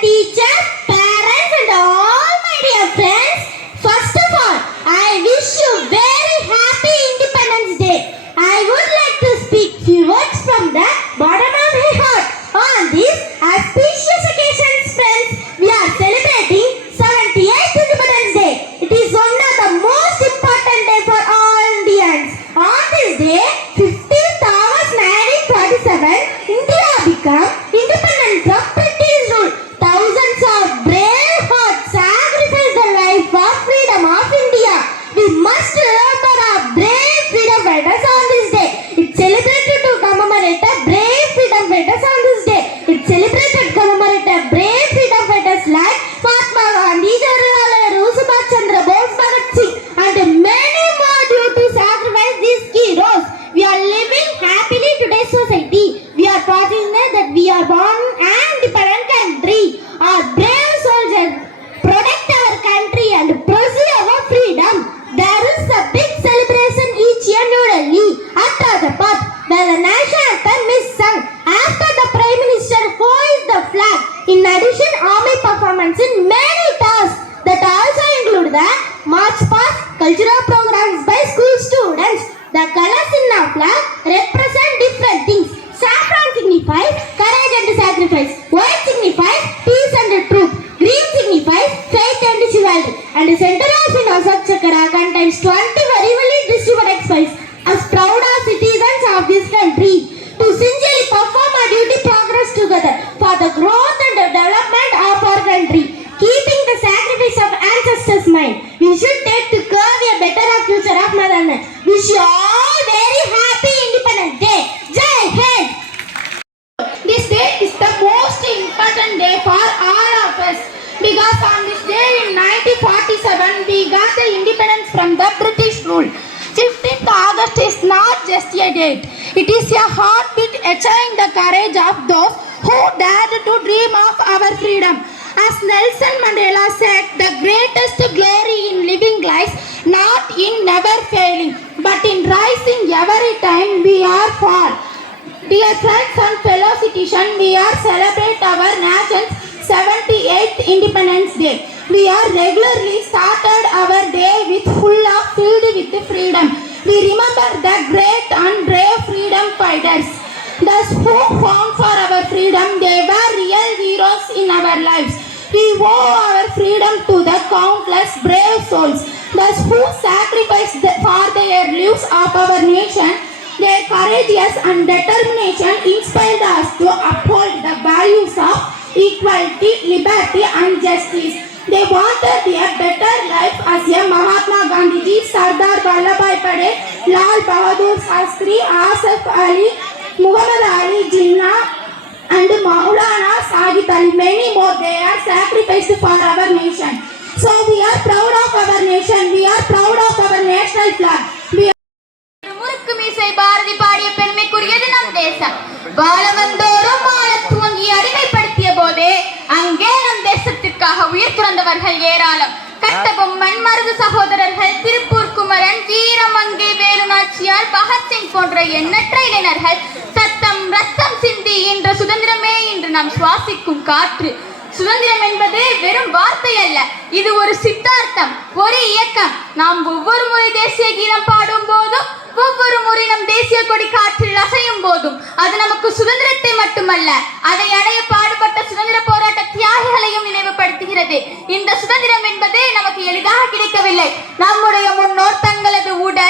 ती the march past, cultural programs by school students. The colors in our flag represent different things. Saffron signifies courage and sacrifice. White signifies peace and truth. Green signifies faith and chivalry. And the center of Vinasat Chakra contains 20 very well distributed spice. As proud as citizens of this country, to sincerely perform our duty progress together for the growth and the development of our country. Keeping the sacrifice of ancestors' mind, we should take to curve a better future of motherland. Wish you all very happy Independence Day. Jai Hind! This day is the most important day for all of us because on this day in 1947 we got the independence from the British rule. 15th August is not just a date, it is a heartbeat echoing the courage of those who dared to dream of our freedom. As Nelson Mandela said, the greatest glory in living lies not in never failing, but in rising every time we are fall. Dear friends and fellow citizens, we are celebrate our nation's 78th Independence Day. We are regularly started who fought for our freedom, they were real heroes in our lives. We owe our freedom to the countless brave souls, those who sacrificed for their lives of our nation their courageous and determination inspired us to uphold the values of equality, liberty and justice. They wanted a better life as a Mahatma Gandhi, Sardar Vallabhai Patel, Lal Bahadur Shastri, Ali, Muhammad Ali Jinnah and Maulana Sajid Ali. Many more they are sacrificed for our nation. So we are proud of our nation. We are proud of our national flag. சுவாசிக்கும் காற்று. சுதந்திரம் என்பது வெறும் வார்த்தை அல்ல. இது ஒரு சித்தார்த்தம் ஒரு இயக்கம். நாம் ஒவ்வொரு முறை தேசிய கீதம் பாடும் போதும் ஒவ்வொரு முறை நம் தேசிய கொடி காற்றில் அசையும் போதும். அது நமக்கு சுதந்திரத்தை மட்டுமல்ல அதை அடைய பாடுபட்ட சுதந்திர போராட்ட தியாகிகளையும் நினைவுபடுத்துகிறது. இந்த சுதந்திரம் என்பது நமக்கு எளிதாக கிடைக்கவில்லை. நம்முடைய முன்னோர் தங்களது உடல்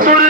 Thank you.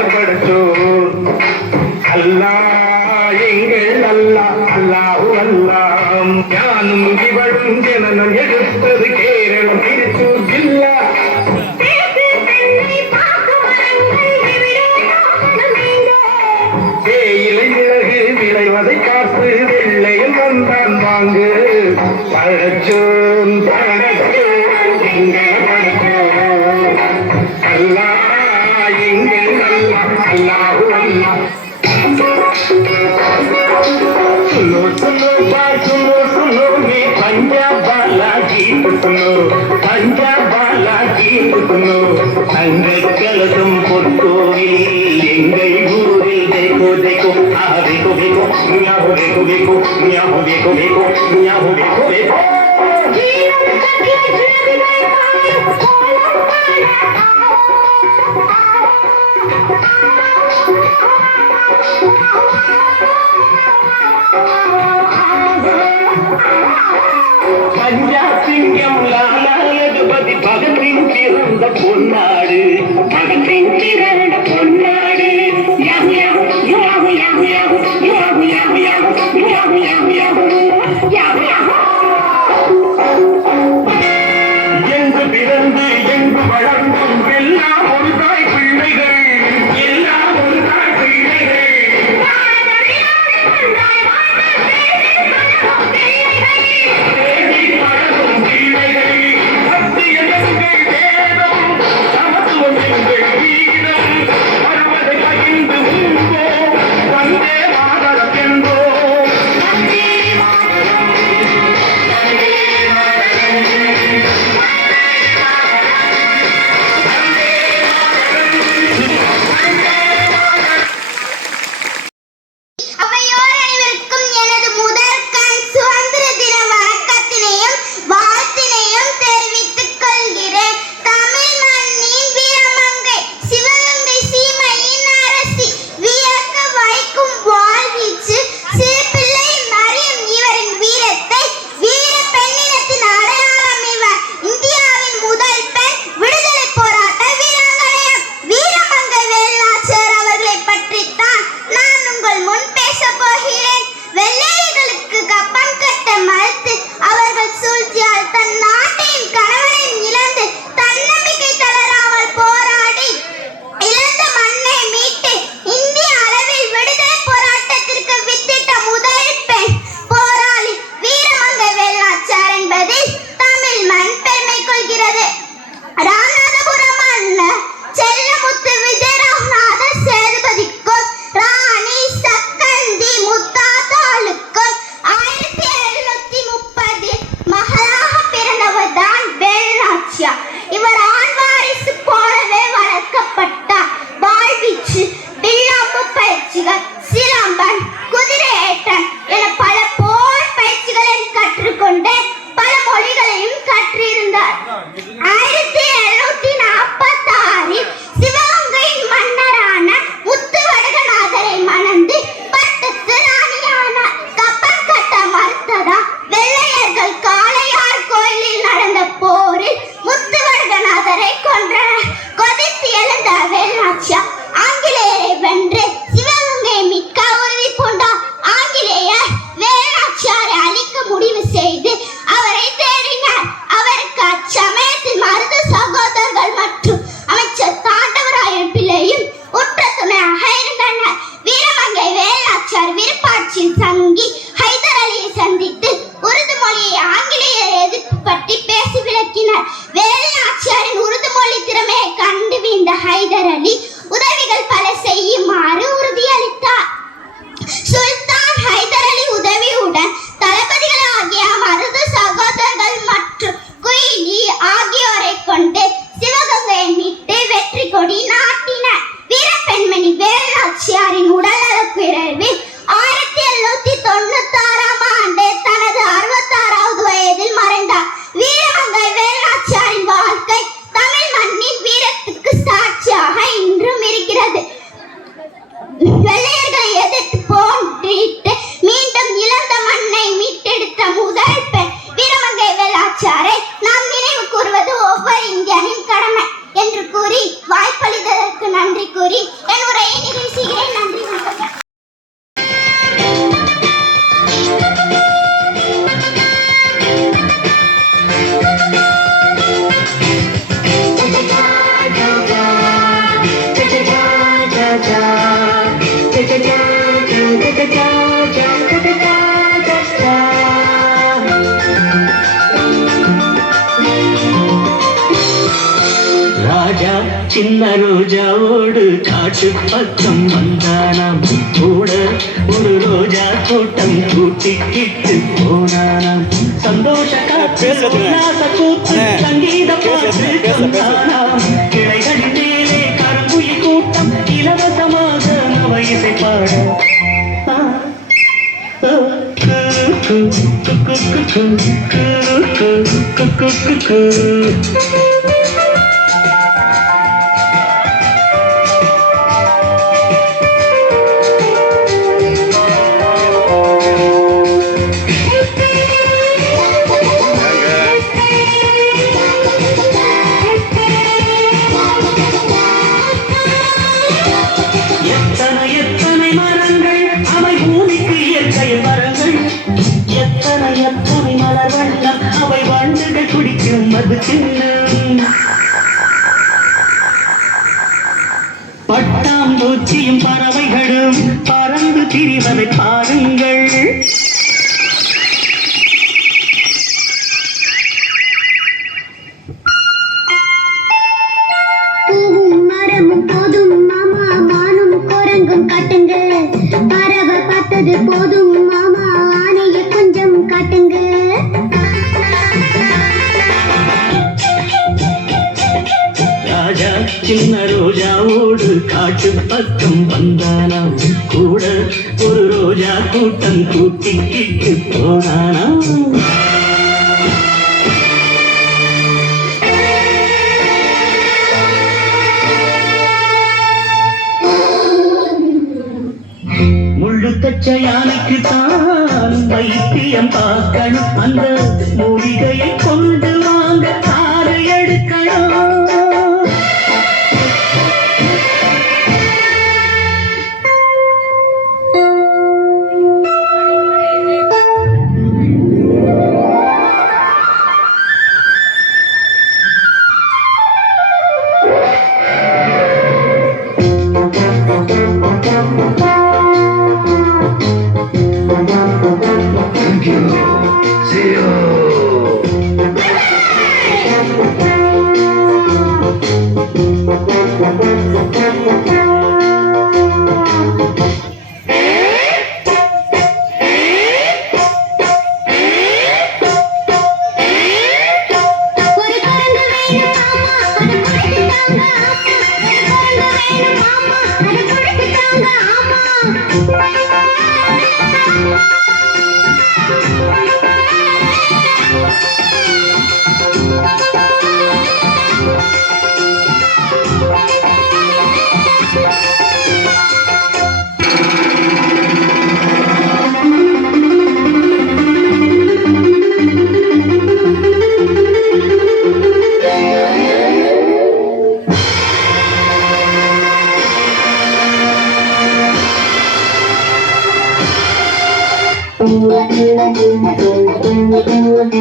భయపడుతూ అల్లా పుట్టును పంచబాలాజీ పుట్టును తండ్రి కలసం పుట్టుని ఎంగై గురువి దేకో దేకో ఆ దేకో దేకో మియా హో దేకో దేకో మియా హో దేకో దేకో మియా హో దేకో దేకో. நல்ல ரோஜாவோடு காட்டு பக்கம் வந்தானாம் கூட ஒரு ரோஜா கூட்டம் கூட்டிக்கிட்டு போனானாம் சந்தோஷ காற்று உல்லாச கூத்து சங்கீத பாட்டு சொன்னானாம் கிளைகளின் மேலே கருங்குயி கூட்டம் இலவசமாக நவ இசை பாடும் பட்டாம்பூச்சியும் பறவைகளும் பறந்து திரிவதை பாருங்கள். கூட்டம் கூட்டிக்கிட்டு போனானா? முள்ளுக்கச்ச யானைக்கு தான்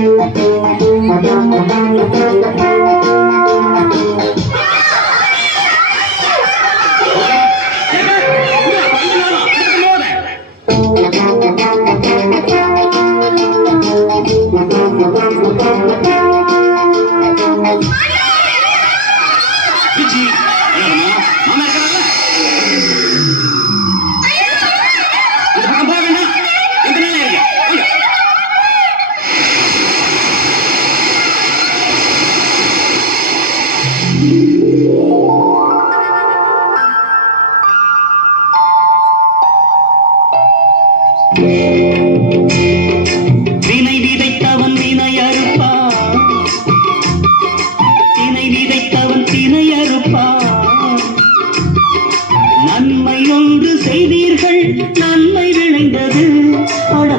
you.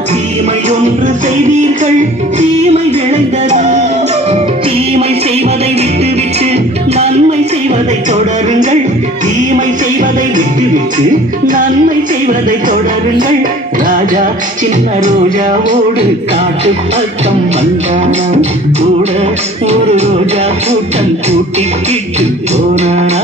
தீமை ஒன்று செய்தீர்கள் தீமை விளைந்தது? தீமை செய்வதை விட்டுவிட்டு நன்மை செய்வதை தொடருங்கள். தீமை செய்வதை விட்டுவிட்டு நன்மை செய்வதை தொடருங்கள். ராஜா சின்ன ரோஜாவோடு காட்டு பக்கம் வந்தானா கூட ஒரு ரோஜா கூட்டம் கூட்டிக்கிட்டு போனானா